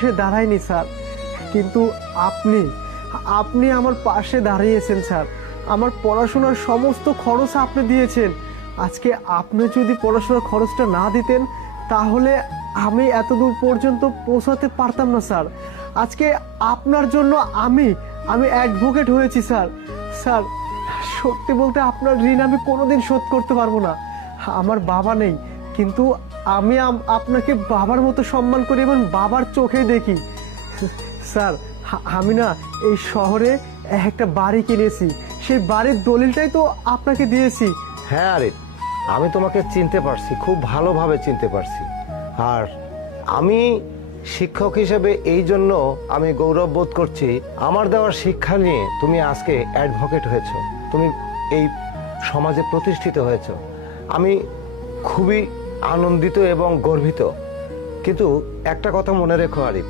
সে দাঁড়ায়নি sir, কিন্তু আপনি আপনি আমার পাশে দাঁড়িয়েছেন স্যার। আমার পড়াশোনার সমস্ত খরচ আপনি দিয়েছেন। আজকে আপনি যদি পড়াশোনার খরচটা না দিতেন তাহলে আমি এতদূর পর্যন্ত পৌঁছাতে পারতাম না স্যার। আজকে আপনার জন্য আমি আমি অ্যাডভোকেট হয়েছি স্যার। স্যার, সত্যি বলতে আপনার ঋণ আমি কোনোদিন শোধ করতে পারবো না। আমার বাবা নেই, কিন্তু আমি আপনাকে বাবার মতো সম্মান করি এবং বাবার চোখে দেখি। স্যার, আমি না এই শহরে একটা বাড়ি কিনেছি, সেই বাড়ির দলিলটাই তো আপনাকে দিয়েছি। হ্যাঁ আরিফ, আমি তোমাকে চিনতে পারছি, খুব ভালোভাবে চিনতে পারছি। আর আমি শিক্ষক হিসেবে এই জন্য আমি গৌরব বোধ করছি, আমার দেওয়ার শিক্ষা নিয়ে তুমি আজকে অ্যাডভোকেট হয়েছো, তুমি এই সমাজে প্রতিষ্ঠিত হয়েছো। আমি খুবই আনন্দিত এবং গর্বিত। কিন্তু একটা কথা মনে রেখো আরিফ,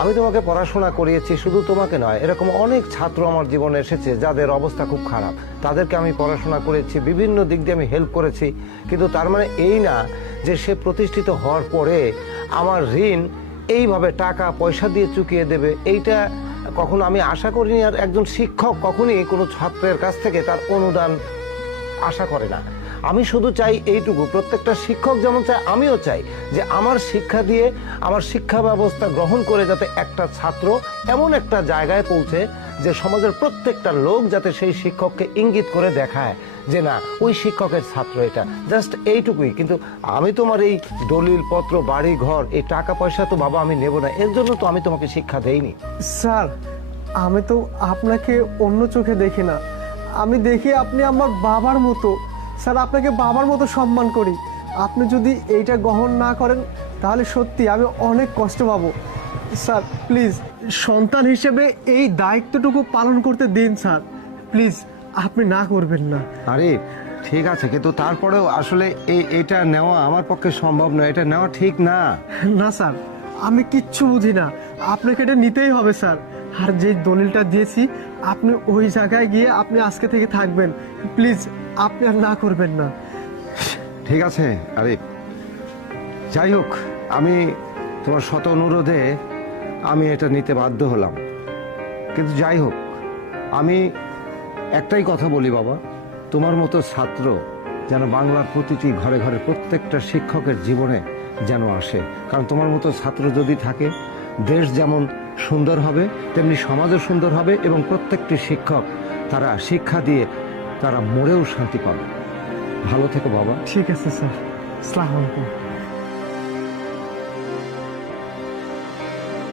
আমি তোমাকে পড়াশোনা করিয়েছি, শুধু তোমাকে নয়, এরকম অনেক ছাত্র আমার জীবনে এসেছে যাদের অবস্থা খুব খারাপ, তাদেরকে আমি পড়াশোনা করেছি, বিভিন্ন দিক দিয়ে আমি হেল্প করেছি। কিন্তু তার মানে এই না যে সে প্রতিষ্ঠিত হওয়ার পরে আমার ঋণ এইভাবে টাকা পয়সা দিয়ে চুকিয়ে দেবে, এইটা কখনো আমি আশা করিনি। আর একজন শিক্ষক কখনই কোনো ছাত্রের কাছ থেকে তার অনুদান আশা করে না। আমি শুধু চাই এইটুকু, প্রত্যেকটা শিক্ষক যেমন চায় আমিও চাই যে আমার শিক্ষা দিয়ে, আমার শিক্ষা ব্যবস্থা গ্রহণ করে যাতে একটা ছাত্র এমন একটা জায়গায় পৌঁছে যে সমাজের প্রত্যেকটা লোক যাতে সেই শিক্ষককে ইঙ্গিত করে দেখায় যে না, ওই শিক্ষকের ছাত্র এটা। জাস্ট এইটুকুই। কিন্তু আমি তোমার এই দলিল পত্র, বাড়ি ঘর, এই টাকা পয়সা তো বাবা আমি নেব না, এর জন্য তো আমি তোমাকে শিক্ষা দেইনি। স্যার, আমি তো আপনাকে অন্য চোখে দেখি না, আমি দেখি আপনি আমার বাবার মতো। স্যার, আপনাকে বাবার মতো সম্মান করি। আপনি যদি এইটা গ্রহণ না করেন তাহলে সত্যি আমি অনেক কষ্ট পাবো। স্যার প্লিজ, সন্তান হিসেবে এই দায়িত্বটুকু পালন করতে দিন স্যার, প্লিজ আপনি না করবেন না। আরে ঠিক আছে, কিন্তু তারপরেও আসলে এইটা নেওয়া আমার পক্ষে সম্ভব নয়, এটা নেওয়া ঠিক না। না স্যার, আমি কিচ্ছু বুঝি না, আপনাকে এটা নিতেই হবে স্যার। আর যে দলিলটা দিয়েছি আপনি ওই জায়গায় গিয়ে আপনি আজকে থেকে থাকবেন, প্লিজ আপনি আর না করবেন না। ঠিক আছে আরে, যাই হোক, আমি তোমার শত অনুরোধে আমি এটা নিতে বাধ্য হলাম। কিন্তু যাই হোক, আমি একটাই কথা বলি বাবা, তোমার মতো ছাত্র যেন বাংলার প্রতিটি ঘরে ঘরে প্রত্যেকটা শিক্ষকের জীবনে যেন আসে। কারণ তোমার মতো ছাত্র যদি থাকে, দেশ যেমন সুন্দর হবে তেমনি সমাজও সুন্দর হবে, এবং প্রত্যেকটি শিক্ষক তারা শিক্ষা দিয়ে তারা মরেও শান্তি পাবে। ভালো থেকো বাবা। ঠিক আছে স্যার, আসসালামু আলাইকুম।